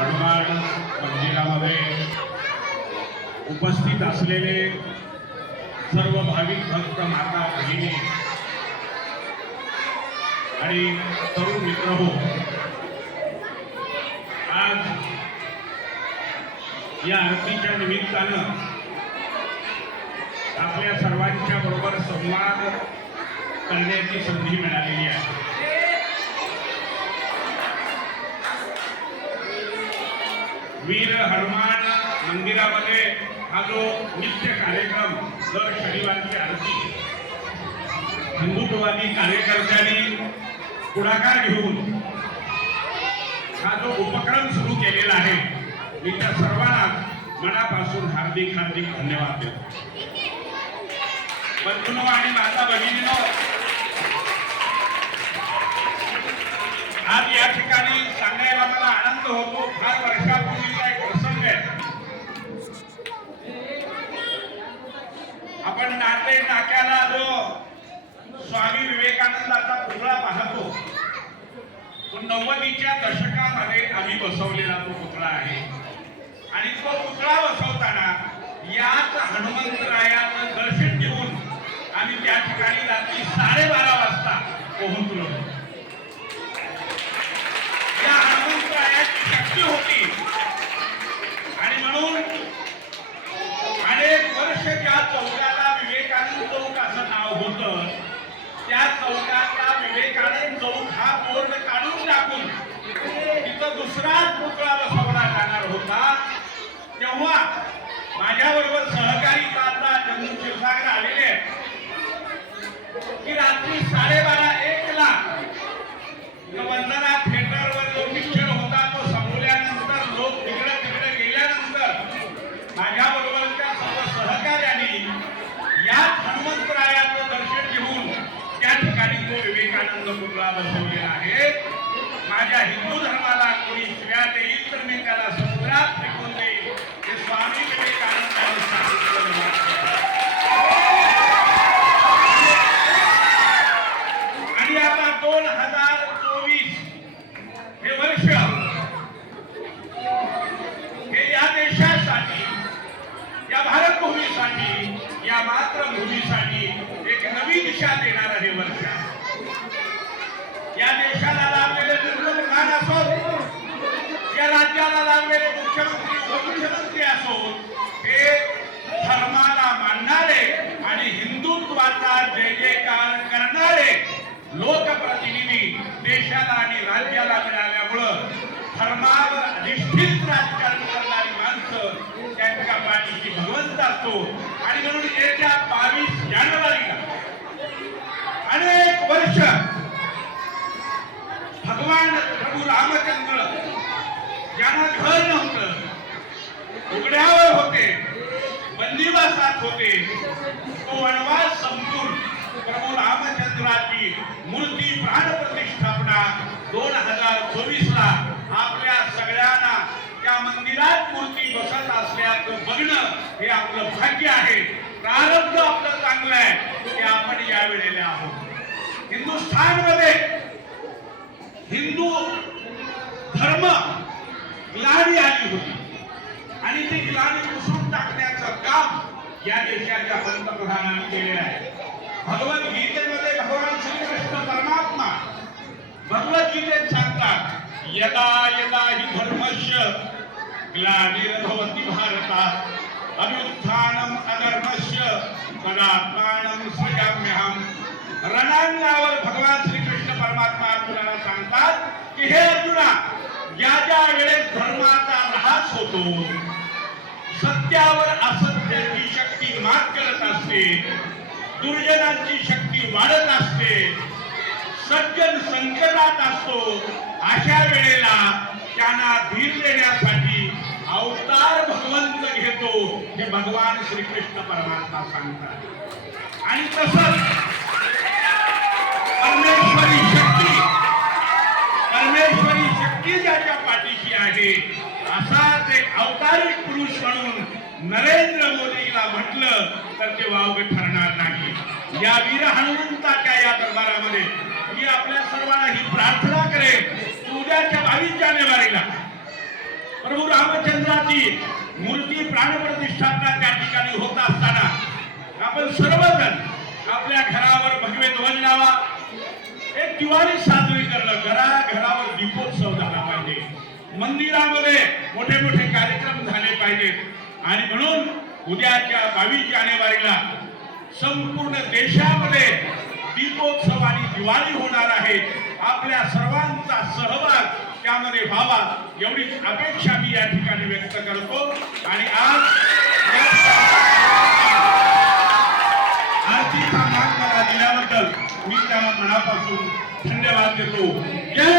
हनुमान मंदिरामध्ये उपस्थित असलेले सर्व भाविक भक्त माता भगिनी आणि तरुण मित्र हो आज या आरतीच्या निमित्तानं आपल्या सर्वांच्या बरोबर संवाद करण्याची संधी मिळालेली आहे. वीर हनुमान मंदिरामध्ये हा जो नित्य कार्यक्रम दर शनिवारची आरती हिंदुत्ववादी कार्यकर्त्यांनी पुढाकार घेऊन हा जो उपक्रम सुरू केलेला आहे मी त्या सर्वांना मनापासून हार्दिक हार्दिक धन्यवाद देतो. बंधुनो आणि माता भगिनीनो आज या ठिकाणी सांगायला मला आनंद होतो फार वर्षापूर्वीचा एक प्रसंग आहे आपण नाते नाक्याला जो स्वामी विवेकानंदाचा पुतळा पाहतो तो नव्वदीच्या दशकामध्ये आम्ही बसवलेला तो पुतळा आहे. आणि तो पुतळा बसवताना याच हनुमंतरायाचं दर्शन घेऊन आम्ही त्या ठिकाणी रात्री साडेबारा वाजता पोहोचलो या हनुमंतरायाची शक्ती होती आणि म्हणून अनेक वर्ष ज्या चौकाला विवेकानंद चौक असं नाव होतं त्या विवेकाने विवेकानंद चौक हा बोर्ड काढून टाकून तिथं दुसराच पुतळा बसवला जाणार होता. तेव्हा माझ्याबरोबर सहकार काका चंदू क्षीरसागर आलेले आहेत की रात्री साडेबारा एक ला वंदना थिएटरवर जो पिक्चर होता तो संपल्यानंतर लोक तिकडे तिकडे गेल्यानंतर माझ्या बरोबरच्या सर्व सहकार्याने याच हनुमंतरायाचं दर्शन घेऊन त्या ठिकाणी तो विवेकानंद पुतळा बसवलेला आहे माझ्या हिंदू धर्माला कोणी शिव्या देईल तर मी त्याला समुद्रात फेकून देईल. हे स्वामी विवेकानंदांनी सांगितलेलं आणि आता दोन हजार चोवीस हे वर्ष हे या देशासाठी या भारतभूमीसाठी या मातृभूमीसाठी एक नवी दिशा देणार हे वर्ष या देशाला लाभलेले पंतप्रधान असो या राज्याला मुख्यमंत्री उपमुख्यमंत्री असो हे धर्माला मानणारे आणि हिंदुत्वाचा जय जयकार करणारे लोकप्रतिनिधी देशाला आणि राज्याला मिळाल्यामुळं धर्मावर अधिष्ठित राजकारण करणारी माणसं त्यांच्या पाठीशी भगवंत असतो. आणि म्हणून येत्या बावीस जानेवारीला अनेक वर्ष भगवान प्रभू रामचंद्र ज्यांना घर नव्हतं उघड्यावर होते बंदिवासात होते. तो वनवास संपून प्रभू रामचंद्राची मूर्ती प्राण प्रतिष्ठापना दोन हजार चोवीस ला आपल्या सगळ्यांना त्या मंदिरात मूर्ती बसत असल्याचं बघणं हे आपलं भाग्य आहे. प्रारब्ध आपलं चांगलं आहे. ते आपण या वेळेला आहोत. हिंदुस्थानमध्ये हिंदू धर्म ग्लानी आली होती. आणि ती ग्लानी काम या देशाच्या पंतप्रधानांनी केलेलं आहे. भगवद्गीतेमध्ये भगवान श्रीकृष्ण परमात्मा भगवद्गीतेत सांगतात यदा यदा हि धर्मस्य ग्लानिर्भवति भारता अभ्युत्थानम अधर्मस्य प्राणम सृजाम्यहम. रणांगणावर भगवान श्रीकृष्ण परमात्मा अर्जुनाला सांगतात की हे अर्जुना ज्या ज्या वेळेस धर्माचा ऱ्हास होतो सत्यावर असत्याची शक्ती मात करत असते. दुर्जनांची शक्ती वाढत असते. सज्जन संकटात असतो. अशा वेळेला त्यांना धीर देण्यासाठी अवतार भगवंत घेतो हे भगवान श्रीकृष्ण परमात्मा सांगतात. आणि तसंच परमेश्वरी शक्ती परमेश्वरी शक्ती ज्याच्या पाठीशी आहे असा ते अवतारिक पुरुष म्हणून नरेंद्र मोदीला म्हटलं तर ते वावग ठरणार नाही. या वीर हनुमंताच्या या दरबारामध्ये मी आपल्या सर्वांना ही प्रार्थना करेन उद्याच्या बावीस जानेवारीला. प्रभू रामचंद्राची मूर्ती प्राणप्रतिष्ठापना त्या ठिकाणी होत असताना आपण सर्वजण आपल्या घरावर भगवे ध्वज लावा. एक दिवाळी साजरी करणं घरा घरावर दीपोत्सव झाला पाहिजे. मंदिरामध्ये मोठे मोठे कार्यक्रम झाले पाहिजेत. आणि म्हणून उद्याच्या बावीस जानेवारीला संपूर्ण देशामध्ये दीपोत्सव आणि दिवाळी होणार आहे. आपल्या सर्वांचा सहभाग त्यामध्ये व्हावा एवढीच अपेक्षा मी या ठिकाणी व्यक्त करतो. आणि आज आर्थिक मान मला दिल्याबद्दल मी त्याला मनापासून धन्यवाद देतो. जय